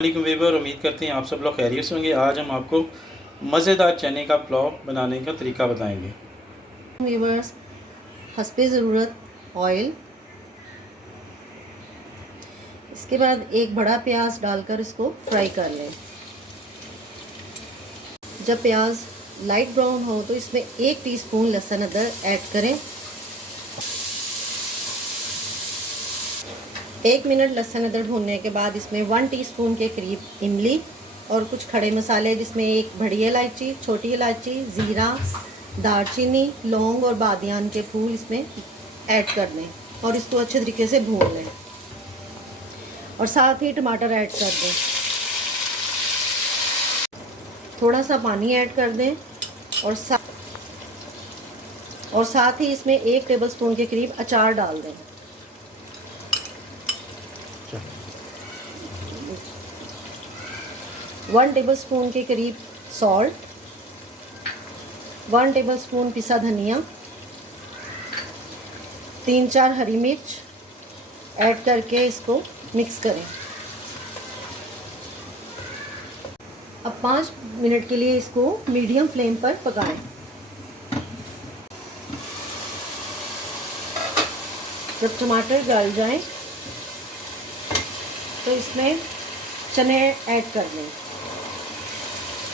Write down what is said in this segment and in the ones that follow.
वालेकुम वीवर, उम्मीद करते हैं आप सब लोग खैरियत से होंगे। आज हम आपको मज़ेदार चने का पुलाव बनाने का तरीका बताएंगे। वीवर्स, हस्बे ज़रूरत ऑयल। इसके बाद एक बड़ा प्याज डालकर इसको फ्राई कर लें। जब प्याज लाइट ब्राउन हो तो इसमें 1 टीस्पून लहसुन अदरक ऐड करें। 1 मिनट लहसुन अदरक भूनने के बाद इसमें 1 टीस्पून के करीब इमली और कुछ खड़े मसाले, जिसमें एक बड़ी इलायची, छोटी इलायची, ज़ीरा, दालचीनी, लौंग और बादियान के फूल इसमें ऐड कर दें और इसको अच्छे तरीके से भून लें। और साथ ही टमाटर ऐड कर दें। थोड़ा सा पानी ऐड कर दें और साथ ही इसमें 1 टेबलस्पून के करीब अचार डाल दें। वन टेबलस्पून के करीब सॉल्ट, 1 टेबलस्पून पिसा धनिया, 3-4 हरी मिर्च ऐड करके इसको मिक्स करें। अब 5 मिनट के लिए इसको मीडियम फ्लेम पर पकाएं। जब टमाटर गल जाएं तो इसमें चने ऐड कर दें।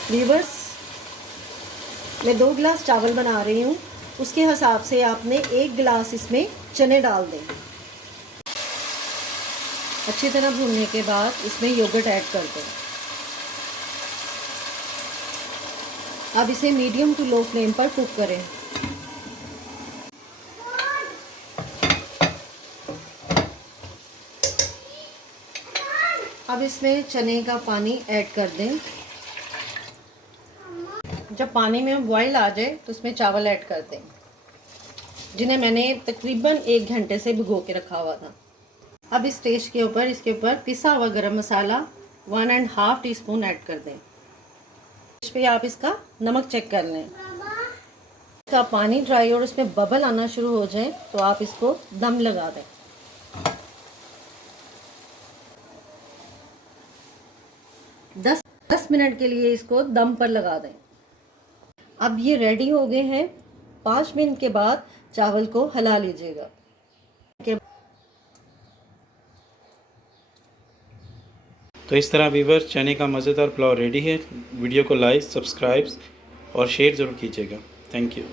वीवर्स, मैं 2 गिलास चावल बना रही हूँ, उसके हिसाब से आपने 1 गिलास इसमें चने डाल दें। अच्छी तरह भूनने के बाद इसमें योगर्ट ऐड कर दें। अब इसे मीडियम टू लो फ्लेम पर कुक करें। अब इसमें चने का पानी ऐड कर दें। जब पानी में बॉईल आ जाए तो उसमें चावल ऐड कर दें, जिन्हें मैंने तकरीबन 1 घंटे से भिगो के रखा हुआ था। अब इस स्टेज के ऊपर इसके ऊपर पिसा हुआ गरम मसाला 1.5 टीस्पून ऐड कर दें। इस पे आप इसका नमक चेक कर लें। इसका पानी ड्राई और उसमें बबल आना शुरू हो जाए तो आप इसको दम लगा दें। दस मिनट के लिए इसको दम पर लगा दें। अब ये रेडी हो गए हैं। 5 मिनट के बाद चावल को हिला लीजिएगा। तो इस तरह वीवर, चने का मज़ेदार पुलाव रेडी है। वीडियो को लाइक, सब्सक्राइब और शेयर ज़रूर कीजिएगा। Thank you.